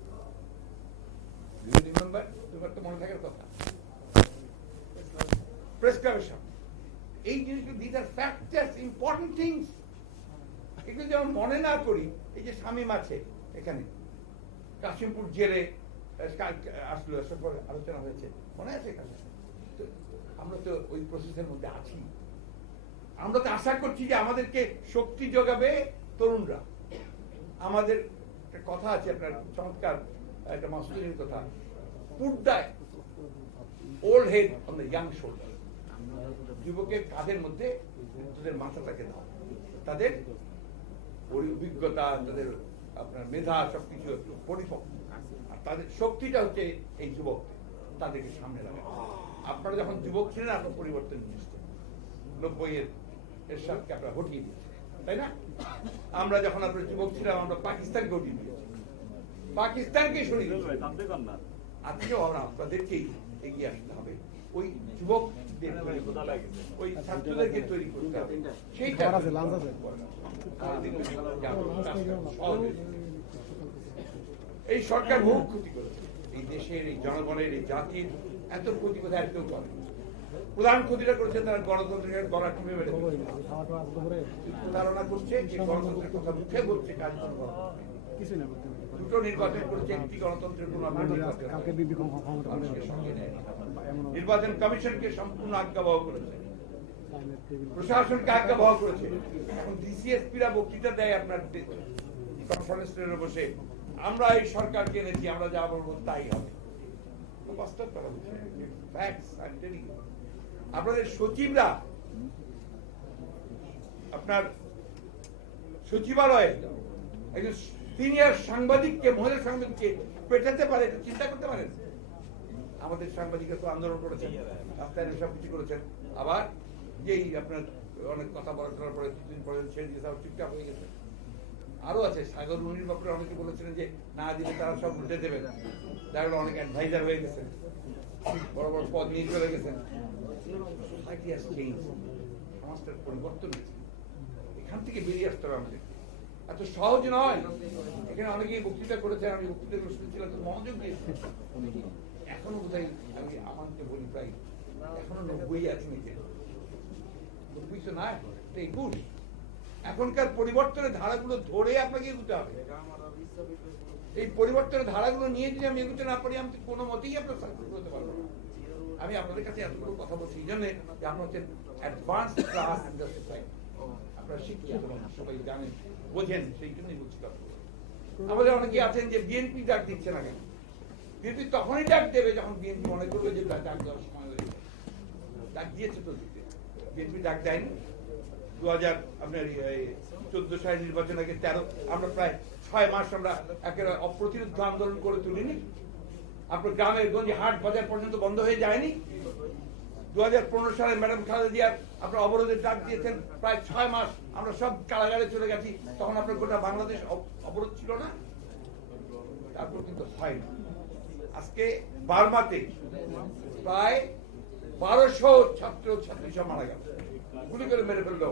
তোমার তো মনে থাকার কথা, প্রেস ক্লাবের সামনে। এই জিনিসগুলো, this are facts, important things. এগুলো যেমন মনে না করি, এই যে শামীম আছে এখানে, কাশিমপুর জেলে আসলো, আলোচনা হয়েছে, মনে আছে? আমরা তো ওই প্রসেসের মধ্যে আছি। আমরা তো আশা করছি যে আমাদেরকে শক্তি যোগাবে তরুণরা। আমাদের একটা কথা আছে, আপনার চমৎকার একটা মাস্তুরির কথা, put the old head on the young shoulder. যুবকের কাঁধের মধ্যে তাদের মাথাটাকে দাও, তাদের অভিজ্ঞতা, তাদের আপনার মেধা, সবকিছু পরিপক্ক, আর তাদের শক্তিটা হচ্ছে এই যুবক, তাদেরকে সামনে রাখা। আপনারা যখন যুবক ছিলেন, আপনার পরিবর্তন নিয়েছেন। 90-এর এরশাদকে আপনারা হটিয়ে দিয়েছেন, তাই না? আমরা যখন আপনার যুবক ছিলাম, আমরা পাকিস্তানকে হটিয়ে দিয়েছি, পাকিস্তানকে সরিয়ে দিয়েছি। আজকেও আমরা আপনাদেরকেই এগিয়ে আসতে হবে, ওই যুবকদের, ওই ছাত্রদেরকে তৈরি করতে হবে। সেইটা এই সরকার বহু ক্ষতি করেছে, এই দেশের, এই জনগণের, এই জাতির এত ক্ষতি কোথায় আর কেউ করে। প্রধান ক্ষতিটা করেছে তারা গণতন্ত্রের গলা টিপে মেরে ধারণা করছে যে গণতন্ত্রের কথা মুখে বলছে, কাজ দুটো নির্বাচন করেছে, একটি গণতন্ত্রের কোনো মানুষের সঙ্গে নেয়নি। নির্বাচন কমিশনকে সম্পূর্ণ আজ্ঞাবহ করেছে, প্রশাসনকে আজ্ঞাবহ করেছে। এখন ডিসিএসপিরা বক্তৃতা দেয় আপনার কনফারেন্স রুমে বসে, আমরা এই সরকারকে এনেছি, আমরা যা বলবো তাই হবে। বাস্তব কথা বলছি, facts I am telling you. আপনাদের সচিবরা আপনার সচিবালয়ে একজন সিনিয়র সাংবাদিককে, মহিলা সাংবাদিককে পেটাতে পারে, চিন্তা করতে পারেন? আমাদের সাংবাদিকরা তো আন্দোলন করেছেন, রাস্তায় সবকিছু করেছেন, আবার যেই আপনার অনেক কথা বলার পরে কিছুদিন পরে ছেড়ে দিয়ে সব চুপচাপ হয়ে গেছে। আরো আছে, সাগর রুনির ব্যাপারে অনেকে বলেছিলেন যে না দিলে তারা সব উঠে দেবে, যারা অনেক অ্যাডভাইজার হয়ে গেছেন, বড় বড় পদ নিয়ে চলে গেছেন। সোসাইটি হ্যাজ চেঞ্জ, সমাজটার পরিবর্তন হয়েছে, এখান থেকে বেরিয়ে আসতে হবে আমাদের। এত সহজ নয়। এখানে অনেকেই বক্তৃতা করেছেন, আমি বক্তৃতা শুনছিলাম, মনোযোগ দিয়েছি। এখনো বোধহয় আমি আমাকে বলি প্রায় এখনো 90 আছে নিচে, 90 তো নয়, 21। এখনকার পরিবর্তনের ধারাগুলো ধরে আপনাকে এগোতে হবে। এই পরিবর্তনের ধারাগুলো নিয়ে যদি আমি এগোতে না পারি, আমি কোনো মতেই আপনার সাকসেস করতে পারবো না। আমি আপনাদের কাছে এতগুলো কথা বলছি এই জন্য যে আপনার হচ্ছেন advance class in the society, আপনারা শিক্ষিত, সবাই জানেন, বোঝেন, সেই জন্যই বলছি কথা। আমাদের অনেকে আছেন যে বিএনপি ডাক দিচ্ছে না কেন? বিএনপি তখনই ডাক দেবে যখন বিএনপি মনে করবে যে ডাক দেওয়ার সময় হয়ে গেছে। ডাক দিয়েছে তো দিতে, বিএনপি ডাক দেয়নি। 2014 সালের নির্বাচন আগে 13 আমরা প্রায় 6 মাস আমরা একেবারে অপ্রতিরোধ আন্দোলন করে তুলিনি। আপনার গ্রামের গঞ্জে হাট বাজার পর্যন্ত বন্ধ হয়ে যায়নি। 2015 সালে ম্যাডাম খালেদা জিয়া আপনার অবরোধের ডাক দিয়েছেন, প্রায় 6 মাস আমরা সব কারাগারে চলে গেছি। তখন আপনার গোটা বাংলাদেশ অবরোধ ছিল না, তারপর কিন্তু হয়নি। আজকে বার্মাতে প্রায় 1200 ছাত্র ছাত্রী সব মারা গেল, গুলি করে মেরে ফেললো।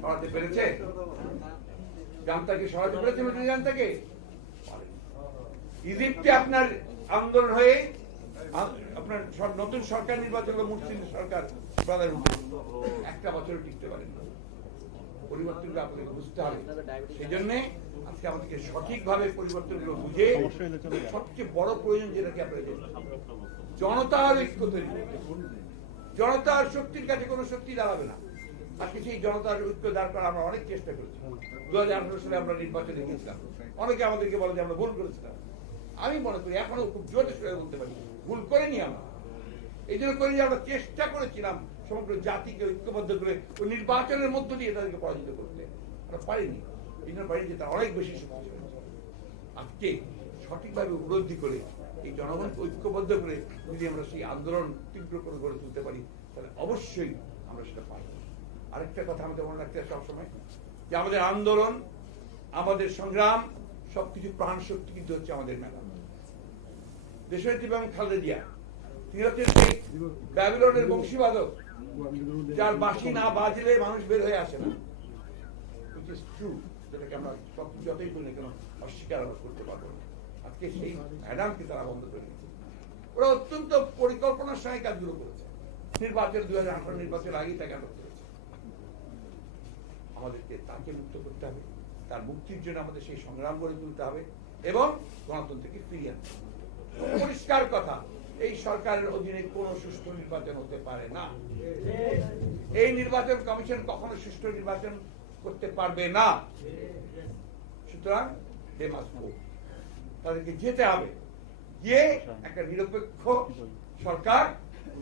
সরাতে পেরেছে? জানতাকে সরাতে পেরেছে জানতাকে? ইজিপ্টে আপনার আন্দোলন হয়ে আপনার নতুন সরকার নির্বাচন হলো, মুসলিম সরকার, একটা বছরও টিকতে পারেন না। পরিবর্তনগুলো আপনাকে বুঝতে হবে। সেই জন্য আজকে আমাদেরকে সঠিকভাবে পরিবর্তনগুলো বুঝে, সবচেয়ে বড় প্রয়োজন যেটাকে আপনারা জনতার ঐক্য তৈরি করতে। জনতার শক্তির কাছে কোনো শক্তি দাঁড়াবে না। আজকে সেই জনতার ঐক্য দাঁড় করা আমরা অনেক চেষ্টা করেছি। 2018 সালে আমরা নির্বাচনে গিয়েছিলাম, অনেকে আমাদেরকে বলে যে আমরা ভুল করেছিলাম। আমি মনে করি এখনো খুব জোরে সোরে বলতে পারি ভুল করেনি আমরা। এই জন্য করি যে আমরা চেষ্টা করেছিলাম সমগ্র জাতিকে ঐক্যবদ্ধ করে ওই নির্বাচনের মধ্য দিয়ে তাদেরকে পরাজিত করতে, আমরা পারিনি। এই জন্য পারিনি, তারা অনেক বেশি শক্তি হয়েছে। আজকে সঠিকভাবে উপলব্ধি করে এই জনগণকে ঐক্যবদ্ধ করে যদি আমরা সেই আন্দোলন তীব্র করে গড়ে তুলতে পারি, তাহলে অবশ্যই আমরা সেটা পাই। আরেকটা কথা আমাদের মনে রাখতে হবে সবসময়, যে আমাদের আন্দোলন, আমাদের সংগ্রাম সবকিছু প্রাণ শক্তি কিন্তু হচ্ছে আমাদের ম্যাডাম দেশনেত্রী বেগম খালেদা জিয়া। তিনি হচ্ছেন সেই ব্যাবিলনের বংশীবাদক, যার বাঁশি না বাজলে মানুষ বের হয়ে আসে না। যেটাকে আমরা সব যতই বলি কেন অস্বীকার করতে পারবো না। আজকে সেই ম্যাডামকে তারা বন্ধ করে দিয়েছে। ওরা অত্যন্ত পরিকল্পনার সঙ্গে কাজগুলো করেছে। নির্বাচন 2018 নির্বাচনের আগেই তাকে আটক করেছে। আমাদেরকে তাকে মুক্ত করতে হবে, তার মুক্তির জন্য আমাদের সেই সংগ্রাম গড়ে তুলতে হবে এবং গণতন্ত্রকে ফিরিয়ে আনতে হবে। পরিষ্কার কথা, এই সরকারের অধীনে কোনো সুষ্ঠু নির্বাচন হতে পারে না। এই নির্বাচন কমিশন কখনো সুষ্ঠু নির্বাচন করতে পারবে না। সুতরাং তাদেরকে যেতে হবে, গিয়ে একটা নিরপেক্ষ সরকার,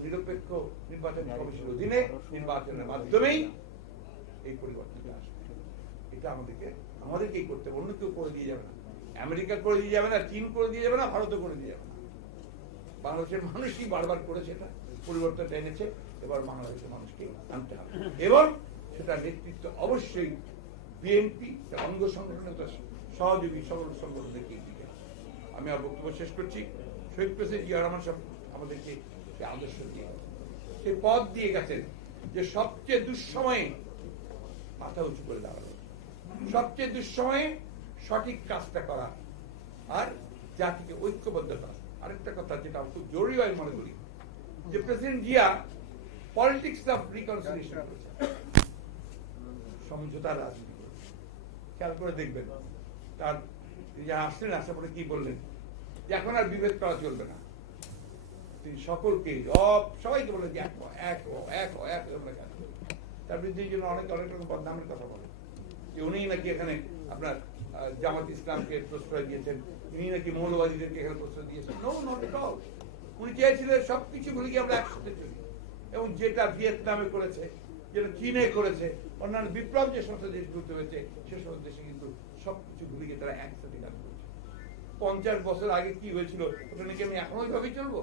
নিরপেক্ষ নির্বাচন কমিশনের অধীনে নির্বাচনের মাধ্যমেই এই পরিবর্তনটা আসবে। এটা আমাদেরকেই করতে হবে, অন্য কেউ করে দিয়ে যাবে না। আমেরিকা করে দিয়ে যাবে না, চীন করে দিয়ে যাবে না, ভারতও করে দিয়ে যাবে না। বাংলাদেশের মানুষই বারবার করেছে, এটা পরিবর্তন এনেছে। এবার বাংলাদেশের মানুষকে আনতে হবে এবং সেটা নেতৃত্ব অবশ্যই বিএনপি অঙ্গ সংগঠনের সহযোগী সকল সংগঠনকে দিতে হবে। আমি আর বক্তব্য শেষ করছি। শহীদ প্রেসিডেন্ট জিয়া রহমান সাহেব আমাদেরকে আদর্শ দিয়ে সেই পথ দিয়ে গেছেন যে সবচেয়ে দুঃসময়ে মাথা উঁচু করে দাঁড়ানো, সবচেয়ে দুঃসময়ে সঠিক কাজটা করা আর জাতিকে ঐক্যবদ্ধ করা। আরেকটা কথা যেটা খুব জরুরি হয় মনে করি, যে president Zia politics of reconciliation করেছে, সমঝোতার রাজনীতি। খেয়াল করে দেখবেন তার তিনি যা আসলেন, আসার পরে কি বললেন যে এখন আর বিভেদ করা চলবে না। তিনি সকলকে সবাইকে বললেন যে এক তার বিরুদ্ধে এই জন্য অনেক রকম বদনামের কথা বলেন যে উনি নাকি এখানে আপনার জামাত ইসলামকে প্রশ্রয় দিয়েছেন, উনি নাকি মৌলবাদীদেরকে এখানে প্রশ্রয় দিয়েছেন। No, not at all. উনি চেয়েছিলেন সবকিছু ভুলে গিয়ে আমরা একসাথে চলি, এবং যেটা ভিয়েতনামে করেছে, যেটা চীনে করেছে, অন্যান্য বিপ্লব যে সমস্ত দেশগুলোতে হয়েছে সে সমস্ত দেশে কিন্তু সবকিছু ভুলে গিয়ে তারা একসাথে কাজ করেছে। 50 বছর আগে কি হয়েছিল ওটা নাকি আমি এখন ওইভাবেই চলবো?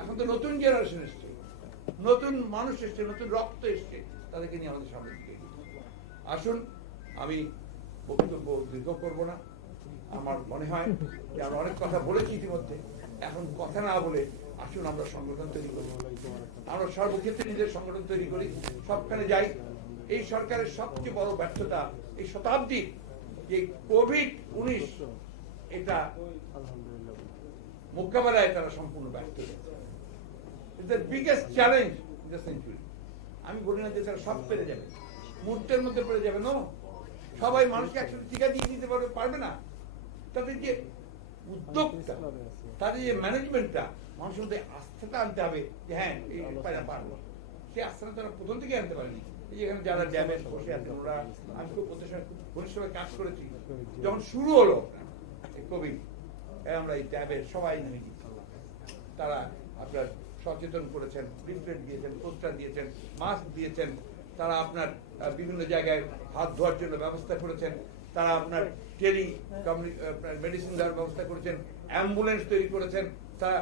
এখন তো নতুন জেনারেশন এসছে, নতুন মানুষ এসছে, নতুন রক্ত এসছে, তাদেরকে নিয়ে আমাদের সামনে দিকে আসুন। আমি বক্তব্য দীর্ঘ করবো না। আমার মনে হয় যে আমরা অনেক কথা বলেছি ইতিমধ্যে, এখন কথা না বলে আসুন আমরা সংগঠন তৈরি করি। আমরা সর্বক্ষেত্রে নিজের সংগঠন তৈরি করি, সবখানে যাই। এই সরকারের সবচেয়ে বড় ব্যর্থতা এই শতাব্দীর যে কোভিড-19, এটা মোকাবেলায় তারা সম্পূর্ণ ব্যর্থ হয়েছে। It's the biggest challenge in the century. আমি বলি না যে তারা সব পেরে যাবে, মুহূর্তের মধ্যে পেরে যাবে। নো, সবাই মানুষকে একসাথে টিকা দিয়ে দিতে পারবে না। তাদের যে উদ্যোগটা, তাদের যে ম্যানেজমেন্টটা, মানুষের মধ্যে আস্থাটা আনতে হবে যে হ্যাঁ এই পারবো, সেই আস্থাটা তারা প্রথম থেকে আনতে পারেনি। এই যে এখানে যারা ড্যামে বসে আছেন, ওরা আমি খুব ঘনিষ্ঠভাবে কাজ করেছি। যখন শুরু হলো কোভিড, আমরা এই ট্যাবের সবাই নেমেছি, তারা আপনার সচেতন করেছেন, লিফলেট দিয়েছেন, পোস্টার দিয়েছেন, মাস্ক দিয়েছেন, তারা আপনার বিভিন্ন জায়গায় হাত ধোয়ার জন্য ব্যবস্থা করেছেন, তারা আপনার টেলি মেডিসিন দেওয়ার ব্যবস্থা করেছেন, অ্যাম্বুলেন্স তৈরি করেছেন, তারা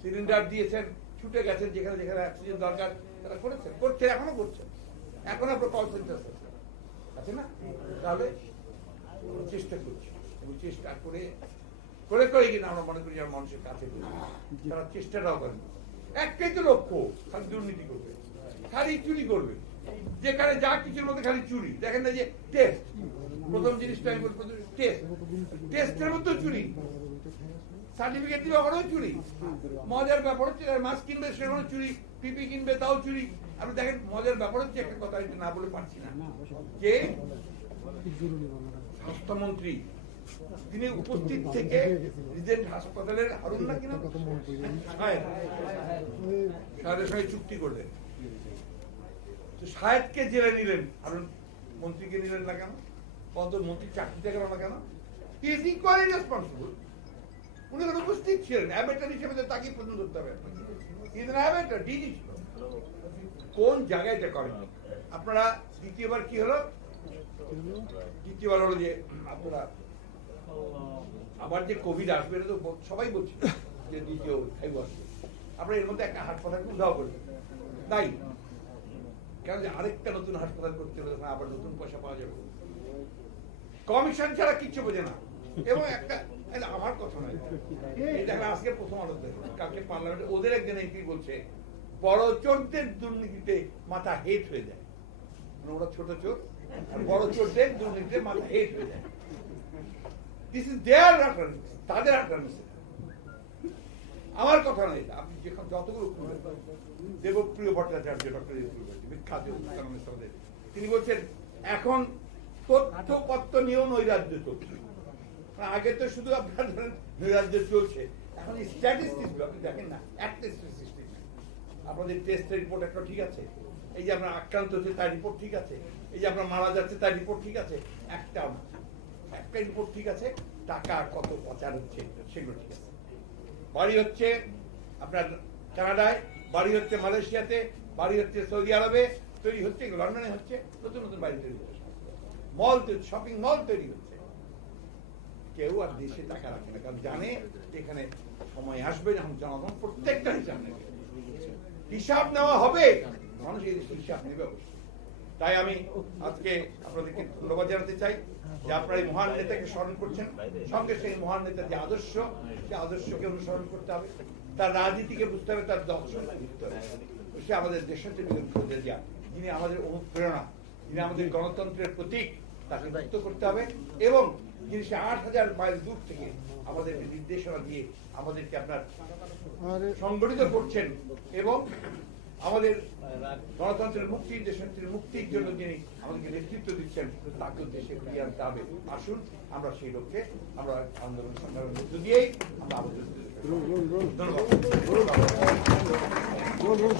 সিলিন্ডার দিয়েছেন, ছুটে গেছেন যেখানে যেখানে অক্সিজেন দরকার, তারা করেছেন, করছে, এখনো করছেন। এখন আপনার কল সেন্টার আছে না, তাহলে চেষ্টা করছি, এবং চেষ্টা করে করে করে কিনা আমরা মনে করি যারা মানুষের কাছে তারা চেষ্টাটাও করেন। একটাই তো লক্ষ্য, খালি দুর্নীতি করবে, খালি চুরি করবে, যেখানে যা কিছুর মধ্যে খালি চুরি। দেখেন না যে টেস্ট, প্রথম জিনিসটা আমি বলবো টেস্টের মধ্যে চুরি, সার্টিফিকেট দিবে ওখানেও চুরি। মজার ব্যাপার হচ্ছে মাস্ক কিনবে সেখানেও চুরি, পিপি কিনবে তাও চুরি। আপনি দেখেন মজার ব্যাপার হচ্ছে একটা কথা না বলে পারছি না, যে স্বাস্থ্যমন্ত্রী তিনি উপস্থিত থেকে রিজেন্ট হাসপাতালের হারুন না কিনা সাহেবের সঙ্গে চুক্তি করলেন। সাহেবকে জেলে নিলেন, হারুন মন্ত্রীকে নিলেন না কেন? কত মন্ত্রী চাকরিতে গেল না কেন? Is equally responsible. উনি উপস্থিত ছিলেন, অ্যাবেটার হিসেবে তাকে প্রদান করতে হবে। কোন জায়গায় এটা করেন আপনারা? দ্বিতীয়বার কি হলো? দ্বিতীয়বার হলো যে আপনারা আবার যে কোভিড আসবে, এটা তো সবাই বলছে যে দ্বিতীয় ঢেউ আসবে। আপনারা এর মধ্যে একটা হাসপাতাল উদ্ধার করবেন, তাই কেন যে আরেকটা নতুন হাসপাতাল করতে হলে আবার নতুন পয়সা পাওয়া যাবে। কমিশন ছাড়া কিচ্ছু বোঝে না। এবং একটা আমার কথা নয়, এই দেখেন আজকে প্রথম আলো দেখেন, কালকে পার্লামেন্টে ওদের একজন এমপি বলছে বড় চোরদের দুর্নীতিতে মাথা হেট হয়ে যায়। ওরা ছোট চোর, বড় চোরদের দুর্নীতিতে মাথা হেট হয়ে যায়। দিস ইজ দেয়ার আটারনেস, তাদের আটারনেস। আমার কথা নয়, আপনি যেখানে যতগুলো দেবপ্রিয় ভট্টাচার্য, ডক্টর বিখ্যাত তিনি বলছেন এখন তথ্যপত্র নিয়েও নৈরাজ্য চলছে। আগে তো শুধু আপনার নৈরাজ্য চলছে, এখন স্ট্যাটিস্টিক্স আপনি দেখেন না, একটা স্ট্যাটিস্টিক্স নেই। আপনাদের টেস্টের রিপোর্ট একটা ঠিক আছে, এই যে আপনার আক্রান্ত হচ্ছে তার রিপোর্ট ঠিক আছে, এই যে আপনার মারা যাচ্ছে তার রিপোর্ট ঠিক আছে, একটা রিপোর্ট ঠিক আছে, টাকা কত পাচার হচ্ছে সেগুলো ঠিক আছে। বাড়ি হচ্ছে আপনার কানাডায়, বাড়ি হচ্ছে মালয়েশিয়াতে, বাড়ি হচ্ছে সৌদি আরবে, তৈরি হচ্ছে লন্ডনে, হচ্ছে নতুন নতুন বাড়ি তৈরি হচ্ছে, মল তৈরি, শপিং মল তৈরি হচ্ছে। কেউ আর দেশে টাকা রাখে না, কারণ জানে এখানে সময় আসবে যখন জনগণ প্রত্যেকটা হিসাব নেবে, হিসাব নেওয়া হবে, মানুষ এই দেশে হিসাব নেবে অবশ্যই। তাই আমি আজকে আপনাদেরকে ধন্যবাদ জানাতে চাই যে আপনারা এই মহান নেতাকে স্মরণ করছেন, সঙ্গে সেই মহান নেতার যে আদর্শ, সে আদর্শকে অনুসরণ করতে হবে, তার রাজনীতিকে বুঝতে হবে, তার দর্শন বুঝতে হবে। সে আমাদের দেশের যে যিনি আমাদের অনুপ্রেরণা, যিনি আমাদের গণতন্ত্রের প্রতীক, তাকে মুক্ত করতে হবে, এবং যিনি সে ৮,০০০ মাইল দূর থেকে আমাদের নির্দেশনা দিয়ে আমাদেরকে আপনার সংগঠিত করছেন এবং আমাদের গণতন্ত্রের মুক্তি, দেশনেত্রীর মুক্তির জন্য যিনি আমাদেরকে নেতৃত্ব দিচ্ছেন, তাকে দেশে ফিরিয়ে আনতে হবে। আসুন আমরা সেই লক্ষ্যে আমরা আন্দোলন সংগ্রামের মধ্য দিয়েই আমরা আবদ্ধ হতে চাই। ধন্যবাদ।